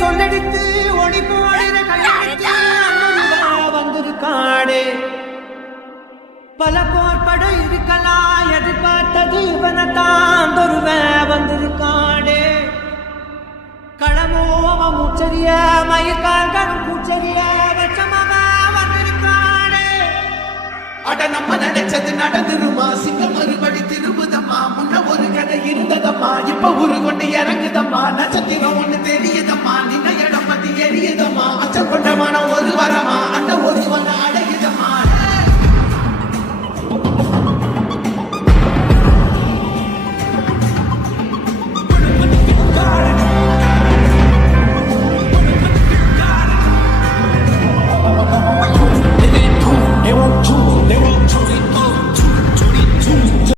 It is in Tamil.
சொல்லடித்து ஒளி போடின கையெழுத்து வந்திருக்காடே. பல போர்படை இருக்கலாம் எதிர்பார்த்தது இவனத்தான் ஒருவன் வந்திருக்காடே. களமோவ மூச்சரிய மயிர்கால்களும் பூச்சரிய வச்சமவ வந்திருக்காடே. அட நம்ம நினைச்சது நடந்துருமா சிங்கம் மறுபடி